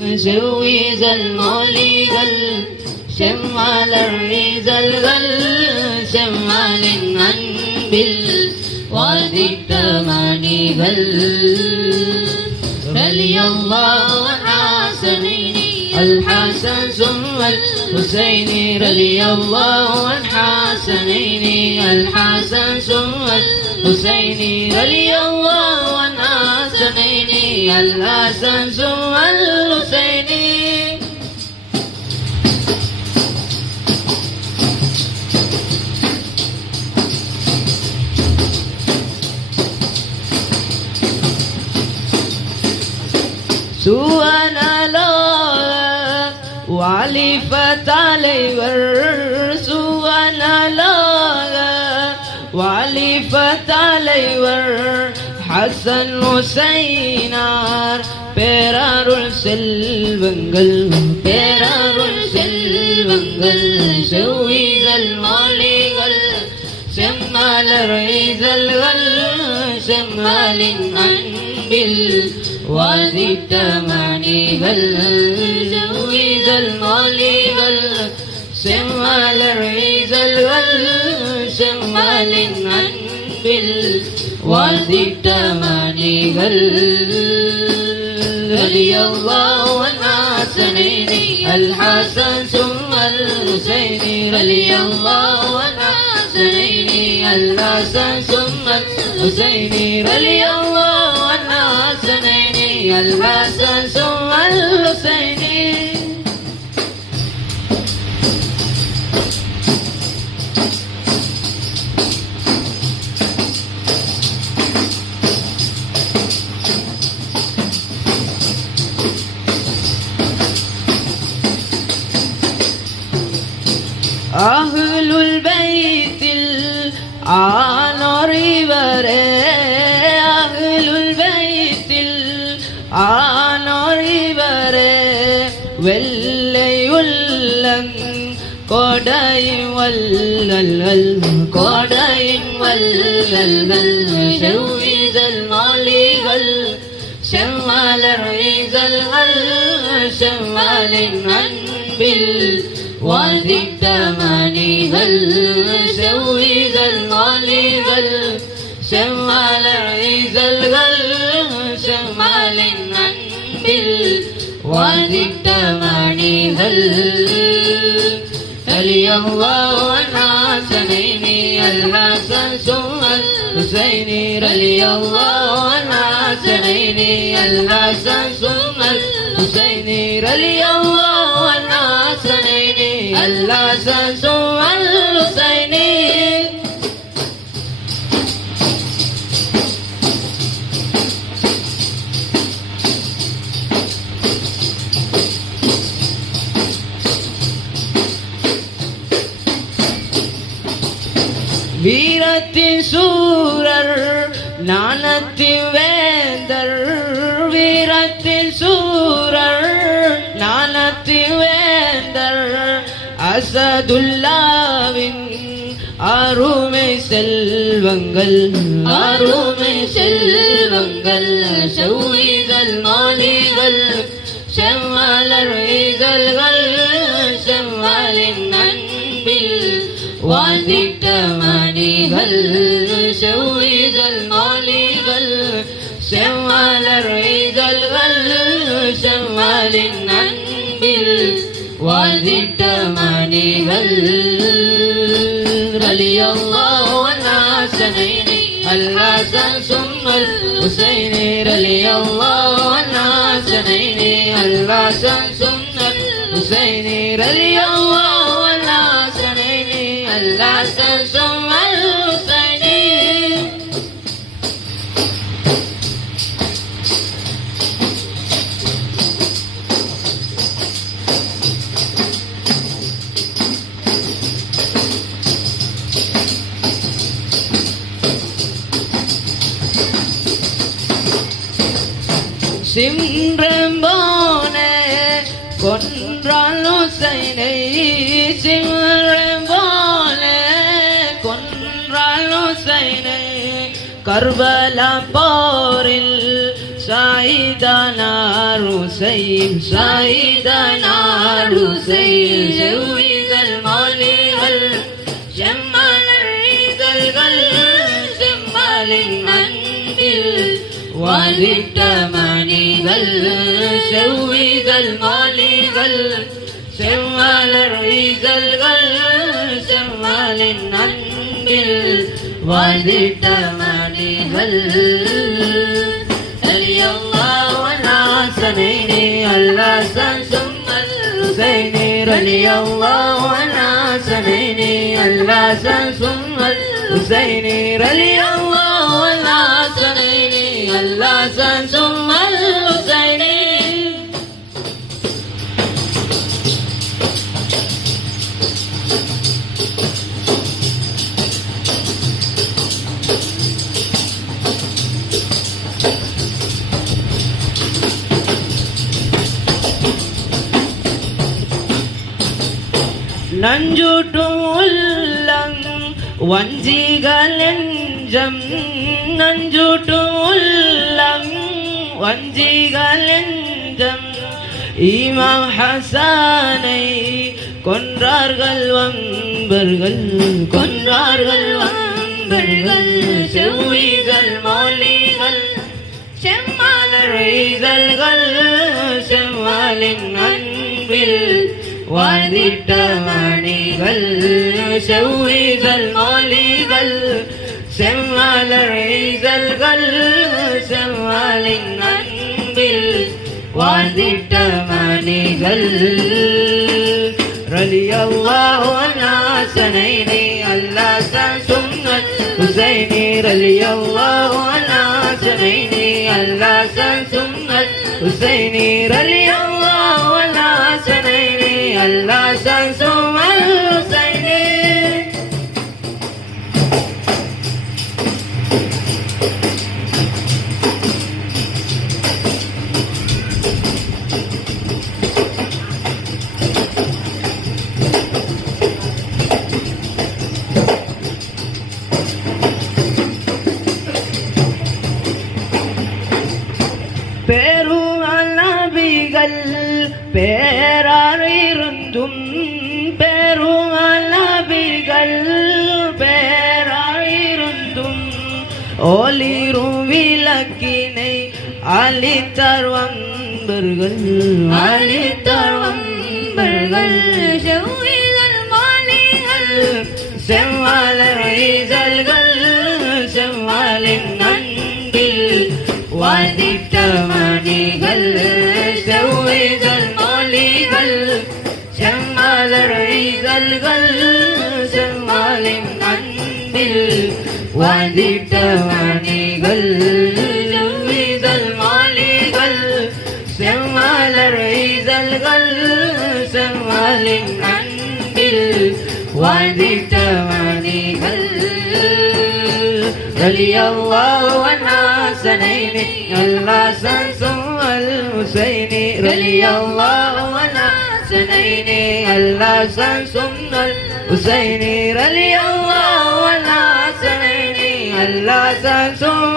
செவ்வீசல் மொழிகள் செம்மலர் வீசல்கள் செம்மலின் அன்பில் வாதிட்ட மணிகள். الحسن ثم الحسين رضي الله عن حسنين. الحسن ثم الحسين رضي الله عن حسنين. الحسن ثم الحسين வாலிப தலைவர் சுவனலோ வாலிப தலைவர் ஹசன் ஹுசைனார் பேரருள் செல்வங்கள் பேரருள் செல்வங்கள் செவ்விதழ் மாளிகள் செம்மலர் இதழ்கள் செம்மலின் அன்பில் வாதிட்ட மணிகள் செவ்விதழ் மாளிகள் செம்மலர் இதழ்கள் செம்மலின் அன்பில் வாதிட்ட மணிகள் رضي الله عن حسنين الحسن ثم الحسين رضي الله عن حسنين الحسن ثم الحسين رضي الله عن حسنين الحسن ثم الحسين ஆனொறிவரே வெள்ளை உள்ளங் கொடை வல்லல்கள் கொடையின் வல்லல்கள் செவ்விதழ் மாளிகள் செம்மலர் வீசல்கள் செம்மலின் அன்பில் வாதிட்ட மணிகள் செவ்விதழ் மாளிகள் செம்மலர் வீசல்கள் ذكت معانيهل الله والحسنين الحسن வீரத்தின் சூரர் ஞானத்தின் வேந்தர். வீரத்தின் சூரர் ஞானத்தின் வேந்தர். அசதுல்லாவின் அருமை செல்வங்கள் அருமை செல்வங்கள் செவ்விதழ் غل سوي ذا المالي غل شمال للري ذا الغل سوى للنبل وذي التماني غل رلي الله الحسنين الحسن ثم الحسين؟ رلي الله الحسنين الحسن ثم الحسين؟ رلي الله சிம்ரம்போன கொன்றால் ஹுசைனை சிம்ரம்போன கொன்றால் ஹுசைனை கர்பலா போரில் சாயிதானா செய் சாயிதானா ருசைன் வாழிட்ட மணிகள் செவ்விதழ் மாலிகள் செம்மலர் இதழ்கள் செம்மலின் அன்பில் வாழ்ந்திட்ட மணிகள் الله وناسنيني الحسن ثم الحسين رضي الله وناسنيني الحسن ثم الحسين رضي الله وناسنيني الحسن ثم الحسين நஞ்சூட்டும் உள்ளம் வஞ்சிகள் நெஞ்சம் நஞ்சூட்டும் உள்ளம் வஞ்சிகள் நெஞ்சம் இமாம் ஹசானை கொன்றார்கள் வம்பர்கள் கொன்றார்கள் வம்பர்கள் செவ்விகள் மாலிகள் செம்மாலர் இதழ்கள் செம்மாலின் அன்பில் வாழ்ந்திட்ட மணிகள் செவ்விகள் மாலிகள் செம்மாலர் இதழ்கள் செம்மாலின் வாழ்ந்திட்ட மணிகள் رضي الله عن حسنين الله ثم الحسين رضي الله عن حسنين الله ثم الحسين رضي الله عن حسنين الله ثم பெருமலபிகள் பேராயிருந்தும் பெருமலபிகள் பேராயிருந்தும் ஒளிரும் விளக்கினை அளித்தார் வம்பர்கள் அளித்தார் வம்பர்கள். செவ்விதழ் மாலிகள் செவ்வாலர் இதழ்கள் செவ்வாலின் அன்பில் வாழ்ந்திட்ட மணிகள். செவ்விதழ் மாலிகள் செம்மாலர் இதழ்கள் செம்மாலின் அன்பில் வாழ்ந்திட்ட மணிகள். வாழ்ந்திட்ட மணிகள் رضي الله عن حسنين الحسن ثم الحسين رضي الله عن حسنين الحسن ثم الحسين رضي الله عن حسنين الحسن ثم